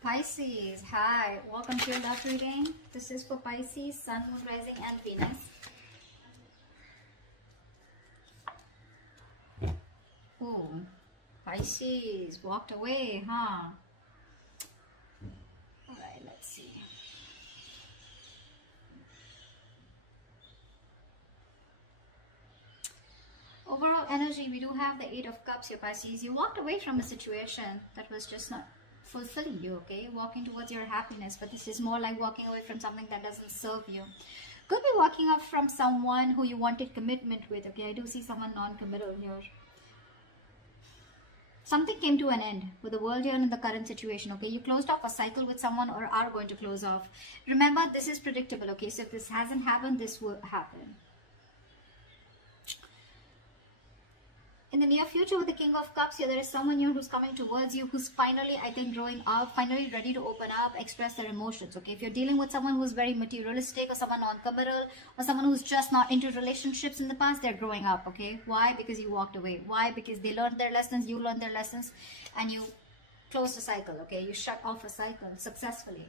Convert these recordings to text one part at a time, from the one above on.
Pisces, hi, welcome to your love reading. This is for Pisces, Sun, Moon, Rising and Venus. Oh, Pisces walked away, huh? Alright, let's see. Overall energy, we do have the Eight of Cups here, Pisces. You walked away from a situation that was just not fulfilling you, okay? Walking towards your happiness, but this is more like walking away from something that doesn't serve you. Could be walking up from someone who you wanted commitment with, okay? I do see someone non-committal here. Something came to an end with the world here in the current situation, okay? You closed off a cycle with someone or are going to close off. Remember, this is predictable, okay? So if this hasn't happened, this will happen. In the near future with the King of Cups here, there is someone here who's coming towards you, who's finally, I think, growing up, finally ready to open up, express their emotions, okay? If you're dealing with someone who's very materialistic or someone non-committal or someone who's just not into relationships in the past, they're growing up, okay? Why? Because you walked away. Why? Because they learned their lessons, you learned their lessons, and you closed a cycle, okay? You shut off a cycle successfully.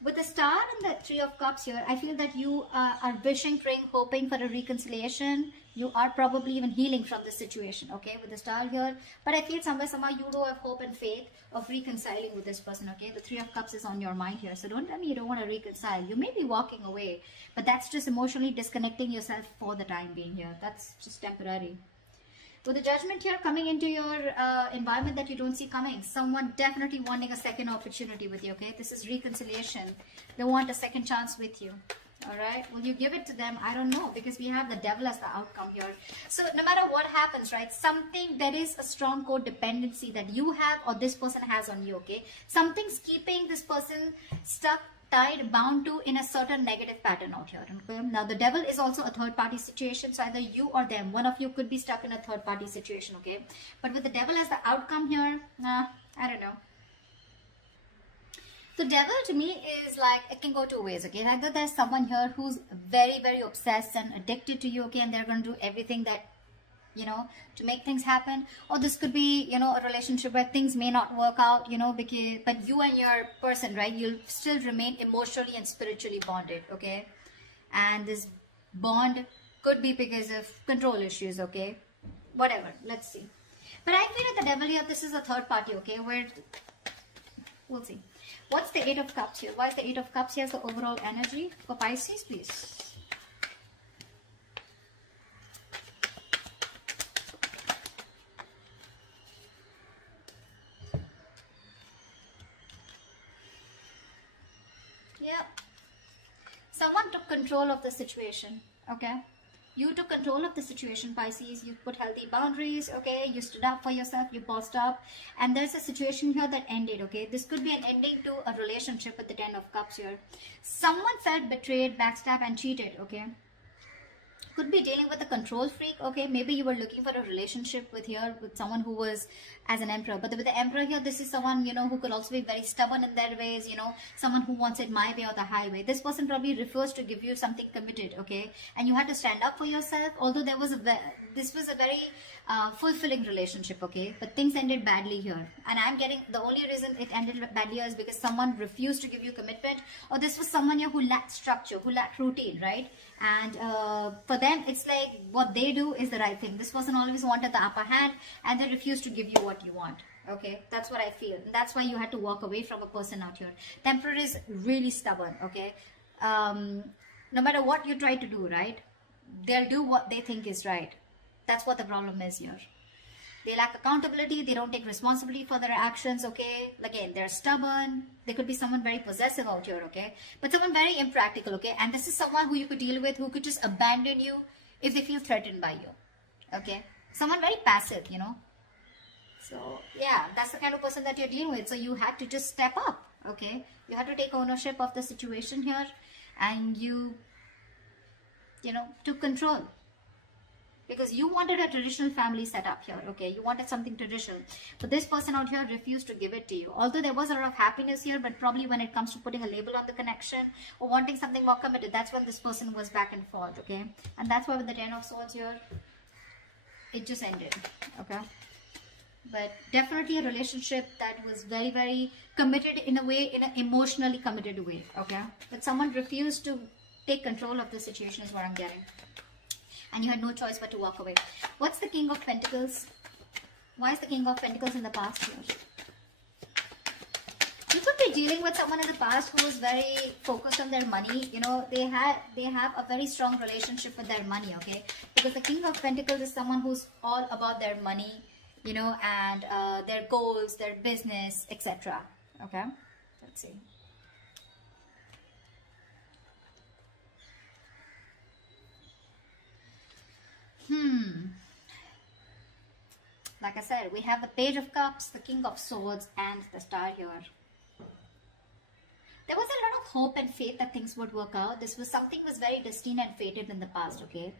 With the Star and the Three of Cups here, I feel that you are wishing, praying, hoping for a reconciliation. You are probably even healing from this situation, okay, with the Star here. But I feel somehow you do have hope and faith of reconciling with this person, okay? The Three of Cups is on your mind here. So don't tell me you don't want to reconcile. You may be walking away, but that's just emotionally disconnecting yourself for the time being here. That's just temporary. With the Judgment here coming into your environment that you don't see coming, someone definitely wanting a second opportunity with you, okay? This is reconciliation. They want a second chance with you, all right? Will you give it to them? I don't know, because we have the Devil as the outcome here. So no matter what happens, right, there is a strong codependency that you have or this person has on you, okay? Something's keeping this person stuck, tied, bound to in a certain negative pattern out here, okay? Now the Devil is also a third party situation, so either you or them, one of you could be stuck in a third party situation, okay? But with the Devil as the outcome here, I don't know. The Devil to me is like, it can go two ways, okay? Either there's someone here who's very, very obsessed and addicted to you, okay, and they're going to do everything that, you know, to make things happen. Or this could be, you know, a relationship where things may not work out, you know, because, but you and your person, right, you'll still remain emotionally and spiritually bonded, okay? And this bond could be because of control issues, okay? Whatever, let's see. But I feel that the Devil here, this is a third party, okay, where, we'll see. What's the Eight of Cups here? Why is the Eight of Cups here as the overall energy for Pisces, please? Someone took control of the situation, okay? You took control of the situation, Pisces. You put healthy boundaries, okay? You stood up for yourself, you bossed up. And there's a situation here that ended, okay? This could be an ending to a relationship with the Ten of Cups here. Someone felt betrayed, backstabbed and cheated, okay? Could be dealing with a control freak, okay? Maybe you were looking for a relationship with someone who was as an emperor. But with the Emperor here, this is someone, you know, who could also be very stubborn in their ways, you know, someone who wants it my way or the highway. This person probably refers to give you something committed, okay? And you had to stand up for yourself, although this was a very fulfilling relationship, okay? But things ended badly here. And I'm getting, the only reason it ended badly here is because someone refused to give you commitment, or this was someone here who lacked structure, who lacked routine, right? And for them, it's like what they do is the right thing. This person always wanted the upper hand and they refused to give you what you want. Okay, that's what I feel. And that's why you had to walk away from a person out here. The Emperor is really stubborn, okay? No matter what you try to do, right? They'll do what they think is right. That's what the problem is here. They lack accountability. They don't take responsibility for their actions, okay? Again, they're stubborn. They could be someone very possessive out here, okay? But someone very impractical, okay? And this is someone who you could deal with, who could just abandon you if they feel threatened by you, okay? Someone very passive, you know? So, yeah, that's the kind of person that you're dealing with. So you had to just step up, okay? You had to take ownership of the situation here and you know, took control. Because you wanted a traditional family setup here, okay? You wanted something traditional. But this person out here refused to give it to you. Although there was a lot of happiness here, but probably when it comes to putting a label on the connection or wanting something more committed, that's when this person was back and forth, okay? And that's why with the Ten of Swords here, it just ended, okay? but definitely a relationship that was very, very committed in a way, in an emotionally committed way, okay? But someone refused to take control of the situation is what I'm getting. And you had no choice but to walk away. What's the King of Pentacles? Why is the King of Pentacles in the past here? You could be dealing with someone in the past who was very focused on their money. You know, they have a very strong relationship with their money, okay? Because the King of Pentacles is someone who's all about their money, you know, and their goals, their business, etc. Okay? Let's see. Like I said, we have the Page of Cups, the King of Swords, and the Star here. There was a lot of hope and faith that things would work out. This was something was very destined and fated in the past, okay?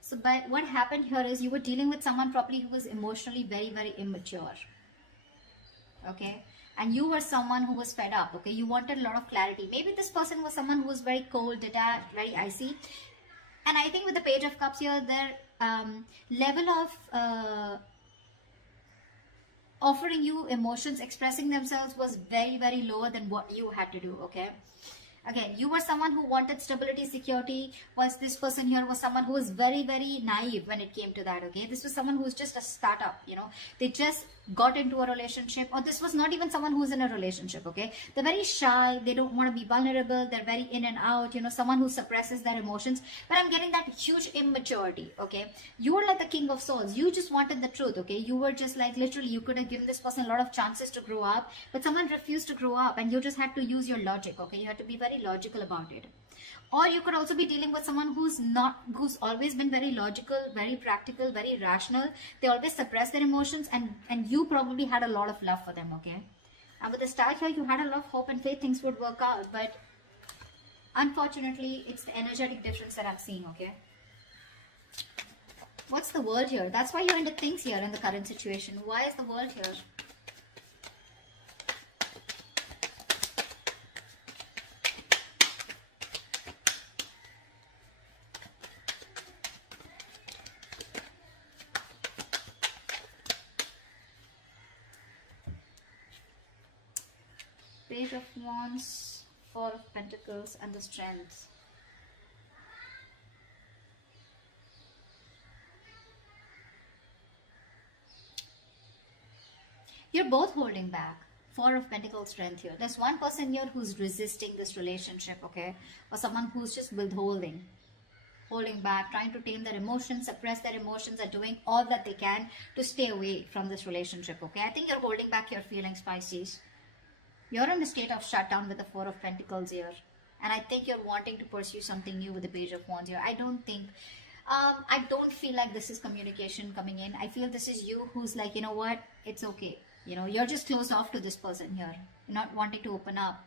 So, but what happened here is you were dealing with someone probably who was emotionally very, very immature, okay? And you were someone who was fed up, okay? You wanted a lot of clarity. Maybe this person was someone who was very cold, detached, very icy. And I think with the Page of Cups here, their level of offering you emotions, expressing themselves was very, very lower than what you had to do, okay? Again, you were someone who wanted stability, security, whilst this person here was someone who was very, very naive when it came to that, okay? This was someone who was just a startup, you know? They just got into a relationship, or this was not even someone who's in a relationship, okay? They're very shy, they don't want to be vulnerable, they're very in and out, you know, someone who suppresses their emotions. But I'm getting that huge immaturity, okay? You were like the King of Swords. You just wanted the truth, okay? You were just like, literally, you could have given this person a lot of chances to grow up, but someone refused to grow up, and you just had to use your logic, okay? You had to be very logical about it. Or you could also be dealing with someone who's always been very logical, very practical, very rational. They always suppress their emotions, and you probably had a lot of love for them, okay? And with the Star here, you had a lot of hope and faith things would work out, but unfortunately, it's the energetic difference that I'm seeing, okay? What's the World here? That's why you're into things here in the current situation. Why is the World here? Page of Wands, Four of Pentacles, and the Strength. You're both holding back. Four of Pentacles, Strength here. There's one person here who's resisting this relationship, okay? Or someone who's just withholding, holding back, trying to tame their emotions, suppress their emotions, are doing all that they can to stay away from this relationship, okay? I think you're holding back your feelings, Pisces. You're in the state of shutdown with the Four of Pentacles here. And I think you're wanting to pursue something new with the Page of Wands here. I don't feel like this is communication coming in. I feel this is you who's like, you know what, it's okay. You know, you're just closed off to this person here. You're not wanting to open up.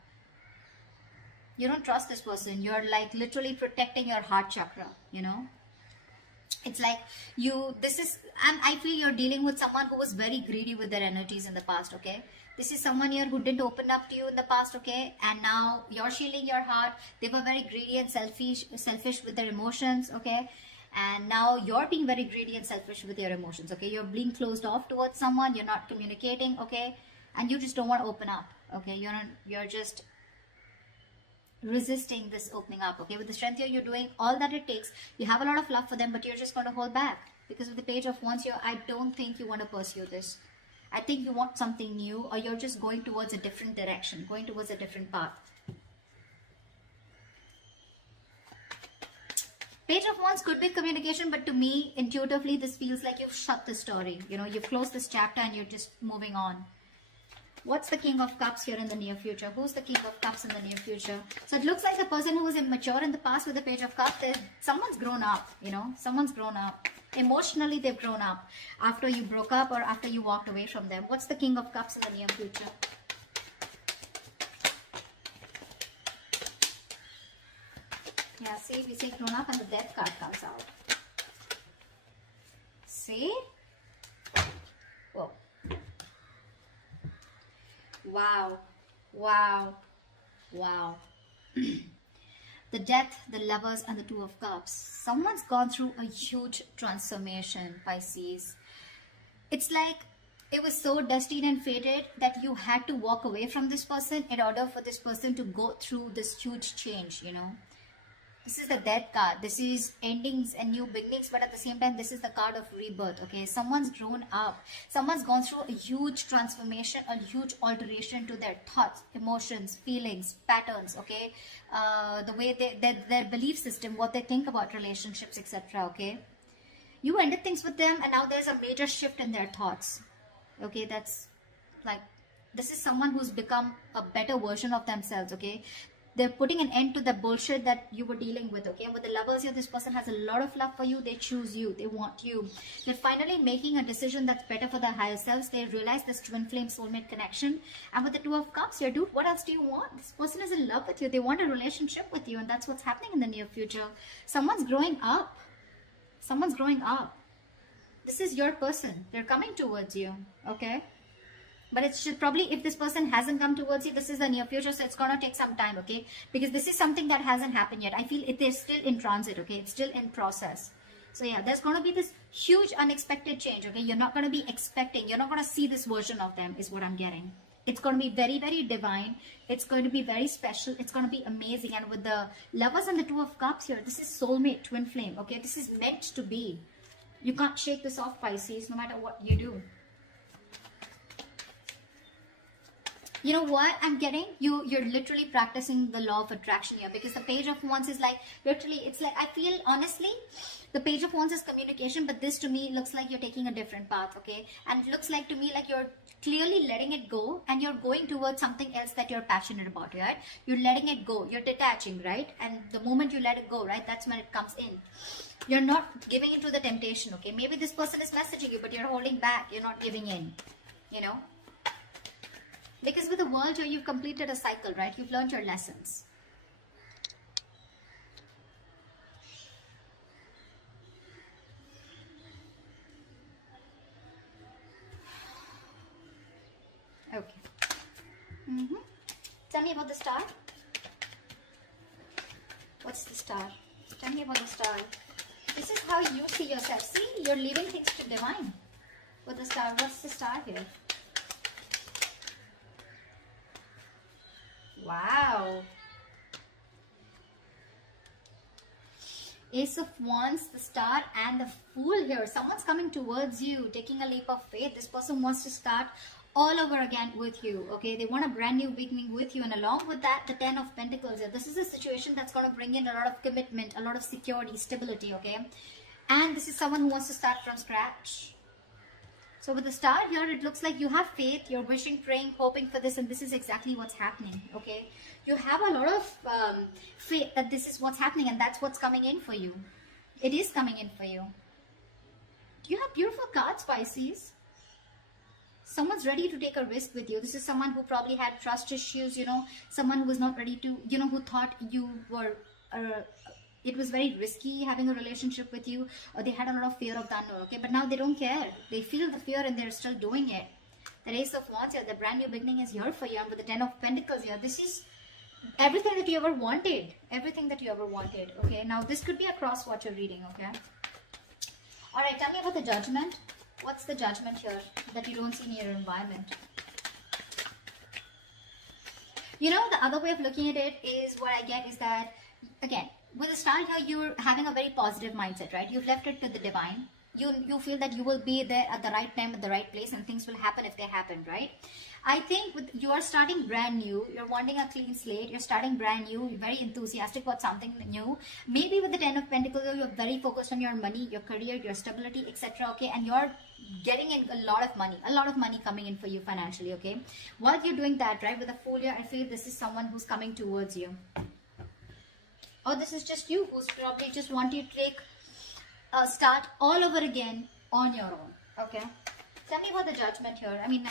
You don't trust this person. You're like literally protecting your heart chakra, you know. It's like I feel you're dealing with someone who was very greedy with their energies in the past, okay? This is someone here who didn't open up to you in the past, okay? And now you're shielding your heart. They were very greedy and selfish with their emotions, okay? And now you're being very greedy and selfish with your emotions, okay? You're being closed off towards someone. You're not communicating, okay? And you just don't want to open up, okay? You're just resisting this opening up, okay? With the Strength here, you're doing all that it takes. You have a lot of love for them, but you're just going to hold back. Because with the Page of Wands here, I don't think you want to pursue this. I think you want something new, or you're just going towards a different direction, going towards a different path. Page of Wands could be communication, but to me, intuitively, this feels like you've shut the story. You know, you've closed this chapter and you're just moving on. What's the King of Cups here in the near future? Who's the King of Cups in the near future? So it looks like the person who was immature in the past with the Page of Cups, someone's grown up, you know, someone's grown up. Emotionally, they've grown up after you broke up or after you walked away from them. What's the King of Cups in the near future? Yeah, see, we say grown up and the Death card comes out. See? Whoa. Wow. Wow. Wow. The Death, the Lovers, and the Two of Cups. Someone's gone through a huge transformation, Pisces. It's like it was so destined and fated that you had to walk away from this person in order for this person to go through this huge change, you know. This is the death card. This is endings and new beginnings, but at the same time, this is the card of rebirth, okay? Someone's grown up. Someone's gone through a huge transformation, a huge alteration to their thoughts, emotions, feelings, patterns, okay? The way their belief system, what they think about relationships, etc., okay? You ended things with them, and now there's a major shift in their thoughts, okay? That's like, this is someone who's become a better version of themselves, okay? They're putting an end to the bullshit that you were dealing with, okay? And with the lovers here, this person has a lot of love for you. They choose you. They want you. They're finally making a decision that's better for their higher selves. They realize this twin flame soulmate connection. And with the Two of Cups here, dude, what else do you want? This person is in love with you. They want a relationship with you. And that's what's happening in the near future. Someone's growing up. Someone's growing up. This is your person. They're coming towards you, okay? But it should probably, if this person hasn't come towards you, this is the near future, so it's going to take some time, okay? Because this is something that hasn't happened yet. I feel it is still in transit, okay? It's still in process. So yeah, there's going to be this huge unexpected change, okay? You're not going to be expecting, you're not going to see this version of them, is what I'm getting. It's going to be very, very divine. It's going to be very special. It's going to be amazing. And with the lovers and the Two of Cups here, this is soulmate, twin flame, okay? This is meant to be. You can't shake this off, Pisces, no matter what you do. You know what I'm getting? You're literally practicing the law of attraction here, because the Page of Wands is like, literally, it's like, I feel, honestly, the Page of Wands is communication, but this to me looks like you're taking a different path, okay? And it looks like to me like you're clearly letting it go, and you're going towards something else that you're passionate about, right? You're letting it go. You're detaching, right? And the moment you let it go, right, that's when it comes in. You're not giving into the temptation, okay? Maybe this person is messaging you, but you're holding back. You're not giving in, you know? Because with the world here, you've completed a cycle, right? You've learned your lessons. Okay. Tell me about the star. What's the star? Tell me about the star. This is how you see yourself. See, you're leaving things to divine. With the star, what's the star here? Wow. Ace of Wands, the Star, and the Fool here. Someone's coming towards you, taking a leap of faith. This person wants to start all over again with you, okay? They want a brand new beginning with you, and along with that, the Ten of Pentacles here. This is a situation that's going to bring in a lot of commitment, a lot of security, stability, okay? And this is someone who wants to start from scratch. So with the Star here, it looks like you have faith, you're wishing, praying, hoping for this, and this is exactly what's happening, okay? You have a lot of faith that this is what's happening, and that's what's coming in for you. It is coming in for you. You have beautiful cards, Pisces. Someone's ready to take a risk with you. This is someone who probably had trust issues, you know, someone who was not ready to, you know, who thought you were... it was very risky having a relationship with you, or they had a lot of fear of the unknown, okay? But now they don't care. They feel the fear and they're still doing it. The Ace of Wands here, the brand new beginning is here for you. And with the Ten of Pentacles here, this is everything that you ever wanted. Everything that you ever wanted, okay? Now, this could be a cross-watcher reading, okay? Alright, tell me about the Judgment. What's the Judgment here that you don't see in your environment? You know, the other way of looking at it is, what I get is that, again, with the Star here, you're having a very positive mindset, right? You've left it to the divine. You feel that you will be there at the right time, at the right place, and things will happen if they happen, right? I think you are starting brand new. You're wanting a clean slate. You're starting brand new. You're very enthusiastic about something new. Maybe with the Ten of Pentacles, you're very focused on your money, your career, your stability, etc. Okay, and you're getting in a lot of money coming in for you financially. Okay, while you're doing that, right, with the Fool here, I feel this is someone who's coming towards you. Or this is just you who's probably just wanting to take a start all over again on your own. Okay, tell me about the Judgment here. I mean,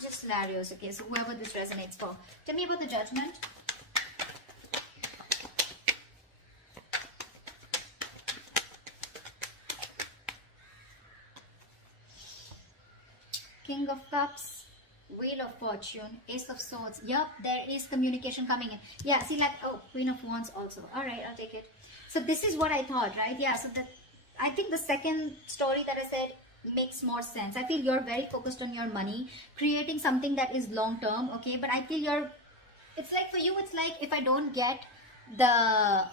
just scenarios, okay? So whoever this resonates for, tell me about the Judgment. King of Cups, Wheel of Fortune, Ace of Swords. Yep, there is communication coming in. Yeah, see, like, oh, Queen of Wands also. All right, I'll take it. So this is what I thought, right? Yeah, so that I think the second story that I said, makes more sense. I feel you're very focused on your money, creating something that is long term, okay? But I feel it's like for you, it's like if I don't get the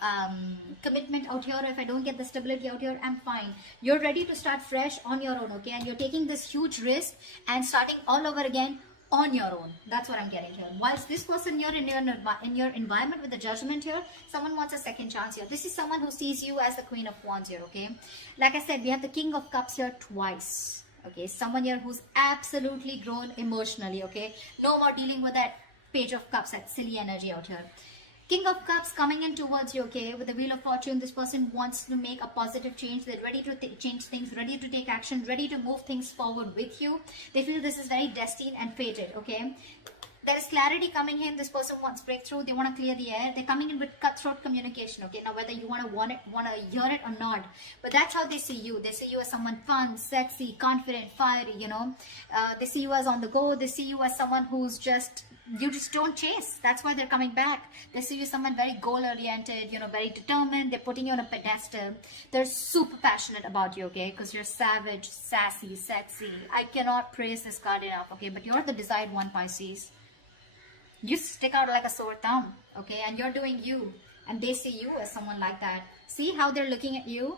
commitment out here, if I don't get the stability out here, I'm fine. You're ready to start fresh on your own, okay? And you're taking this huge risk and starting all over again on your own. That's what I'm getting here. Whilst this person, you're in your environment with the Judgment here, someone wants a second chance here. This is someone who sees you as the Queen of Wands here, okay? Like I said, we have the King of Cups here twice, okay? Someone here who's absolutely grown emotionally, okay? No more dealing with that Page of Cups, that silly energy out here. King of Cups coming in towards you, okay? With the Wheel of Fortune, this person wants to make a positive change. They're ready to change things, ready to take action, ready to move things forward with you. They feel this is very destined and fated, okay? There is clarity coming in. This person wants breakthrough. They want to clear the air. They're coming in with cutthroat communication, okay? Now, whether you want to hear it or not, but that's how they see you. They see you as someone fun, sexy, confident, fiery, you know? They see you as on the go. They see you as someone who's just... you just don't chase. That's why they're coming back. They see you as someone very goal-oriented, you know, very determined. They're putting you on a pedestal. They're super passionate about you, okay? Because you're savage, sassy, sexy. I cannot praise this card enough, okay? But you're the desired one, Pisces. You stick out like a sore thumb, okay? And you're doing you. And they see you as someone like that. See how they're looking at you?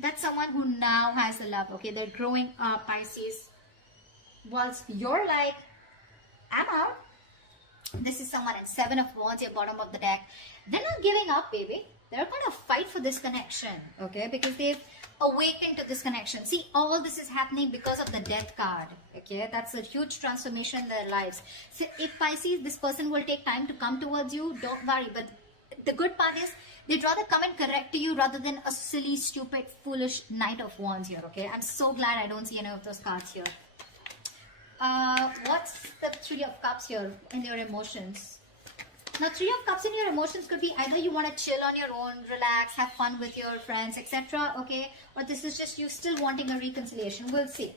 That's someone who now has the love, okay? They're growing up, Pisces. Whilst you're like, I'm out. This is someone in 7 of Wands, your bottom of the deck. They're not giving up, baby. They're going to fight for this connection, okay? Because they've awakened to this connection. See, all this is happening because of the Death card, okay? That's a huge transformation in their lives. So if Pisces, this person will take time to come towards you, don't worry. But the good part is, they'd rather come and correct to you rather than a silly, stupid, foolish Knight of Wands here, okay? I'm so glad I don't see any of those cards here. What's the Three of Cups here in your emotions? Now, Three of Cups in your emotions could be either you want to chill on your own, relax, have fun with your friends, etc. Okay, or this is just you still wanting a reconciliation. We'll see.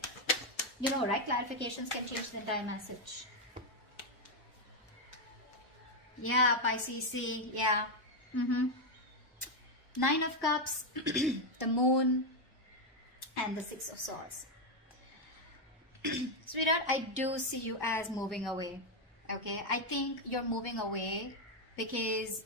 You know, right? Clarifications can change the entire message. Yeah, Pisces, see, yeah. 9 of Cups, the Moon, and the 6 of Swords. Sweetheart, I do see you as moving away, okay? I think you're moving away because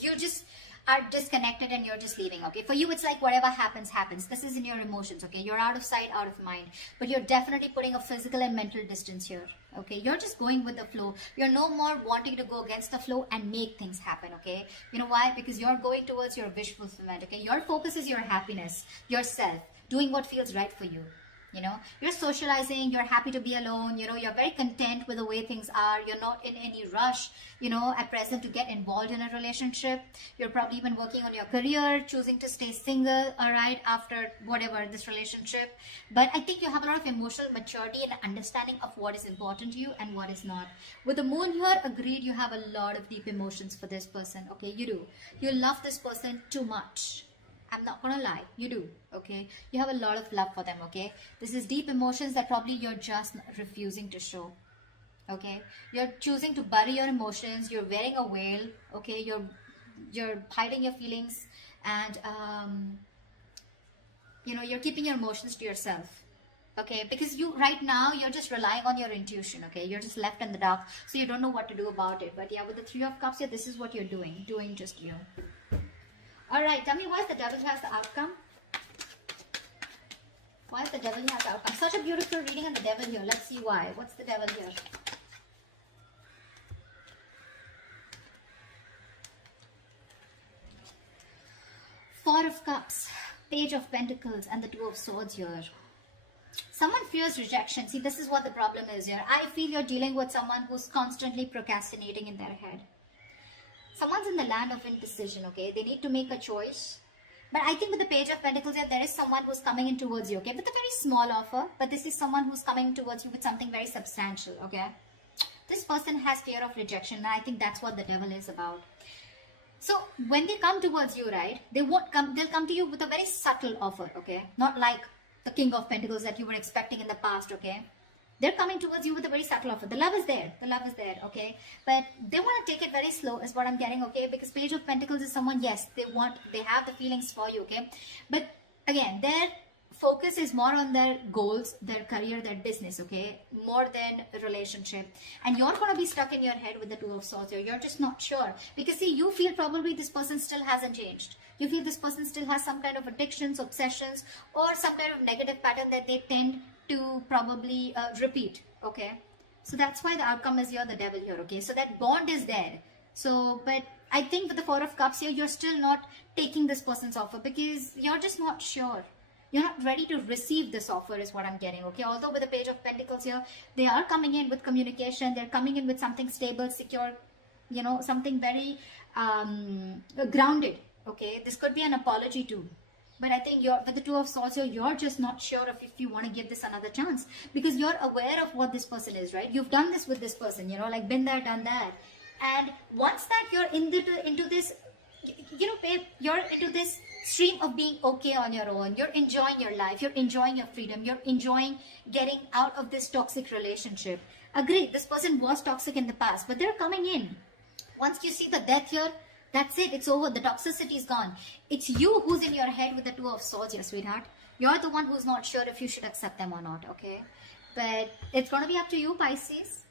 you just are disconnected and you're just leaving, okay? For you, it's like whatever happens, happens. This is in your emotions, okay? You're out of sight, out of mind. But you're definitely putting a physical and mental distance here, okay? You're just going with the flow. You're no more wanting to go against the flow and make things happen, okay? You know why? Because you're going towards your wish fulfillment, okay? Your focus is your happiness, yourself, doing what feels right for you. You know, you're socializing, you're happy to be alone, you know, you're very content with the way things are. You're not in any rush, you know, at present to get involved in a relationship. You're probably even working on your career, choosing to stay single, all right, after whatever this relationship. But I think you have a lot of emotional maturity and understanding of what is important to you and what is not. With the Moon here, agreed, you have a lot of deep emotions for this person, okay? You do. You love this person too much. I'm not gonna lie, you do, okay? You have a lot of love for them, okay? This is deep emotions that probably you're just refusing to show, okay? You're choosing to bury your emotions, you're wearing a veil, okay? You're hiding your feelings and, you know, you're keeping your emotions to yourself, okay? Because you, right now, you're just relying on your intuition, okay? You're just left in the dark, so you don't know what to do about it. But yeah, with the Three of Cups here, this is what you're doing just you. Alright, tell me why the Devil has the outcome. Why is the Devil has the outcome? Such a beautiful reading on the Devil here. Let's see why. What's the Devil here? Four of Cups, Page of Pentacles, and the Two of Swords here. Someone fears rejection. See, this is what the problem is here. I feel you're dealing with someone who's constantly procrastinating in their head. Someone's in the land of indecision, okay? They need to make a choice. But I think with the Page of Pentacles here, there is someone who's coming in towards you, okay? With a very small offer, but this is someone who's coming towards you with something very substantial, okay? This person has fear of rejection, and I think that's what the Devil is about. So when they come towards you, right, they'll come to you with a very subtle offer, okay? Not like the King of Pentacles that you were expecting in the past, okay? They're coming towards you with a very subtle offer. The love is there. The love is there, okay? But they want to take it very slow is what I'm getting, okay? Because Page of Pentacles is someone, yes, they have the feelings for you, okay? But again, they're focus is more on their goals, their career, their business, okay, more than a relationship. And you're going to be stuck in your head with the Two of Swords here. You're just not sure, because see, you feel probably this person still hasn't changed. You feel this person still has some kind of addictions, obsessions, or some kind of negative pattern that they tend to probably repeat, okay. So that's why the outcome is you're the Devil here, okay. So that bond is there. So, but I think with the Four of Cups here, you're still not taking this person's offer because you're just not sure. You're not ready to receive this offer is what I'm getting, okay. Although with the Page of Pentacles here, they are coming in with communication. They're coming in with something stable, secure, you know, something very grounded, okay. This could be an apology too. But I think with the Two of Swords here, you're just not sure if you want to give this another chance, because you're aware of what this person is, right? You've done this with this person, you know, like been there, done that. And once that you're into this, you know, babe, you're into this stream of being okay on your own. You're enjoying your life. You're enjoying your freedom. You're enjoying getting out of this toxic relationship. Agreed, this person was toxic in the past, but they're coming in. Once you see the death here, that's it. It's over. The toxicity is gone. It's you who's in your head with the Two of Swords here, sweetheart. You're the one who's not sure if you should accept them or not, okay? But it's going to be up to you, Pisces.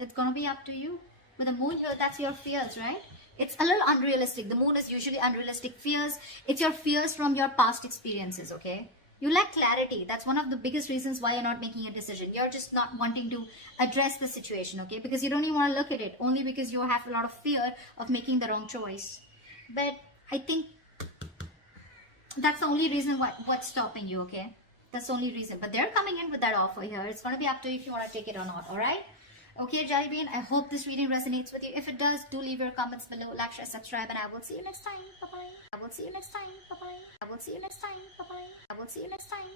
It's going to be up to you. With the Moon here, that's your fears, right? It's a little unrealistic. The Moon is usually unrealistic fears. It's your fears from your past experiences, okay? You lack clarity. That's one of the biggest reasons why you're not making a decision. You're just not wanting to address the situation, okay? Because you don't even want to look at it. Only because you have a lot of fear of making the wrong choice. But I think that's the only reason what's stopping you, okay? That's the only reason. But they're coming in with that offer here. It's going to be up to you if you want to take it or not, alright? Okay, Jalbeen, I hope this reading resonates with you. If it does, do leave your comments below, like, share, subscribe, and I will see you next time. Bye-bye. I will see you next time. Bye-bye. I will see you next time. Bye-bye. I will see you next time.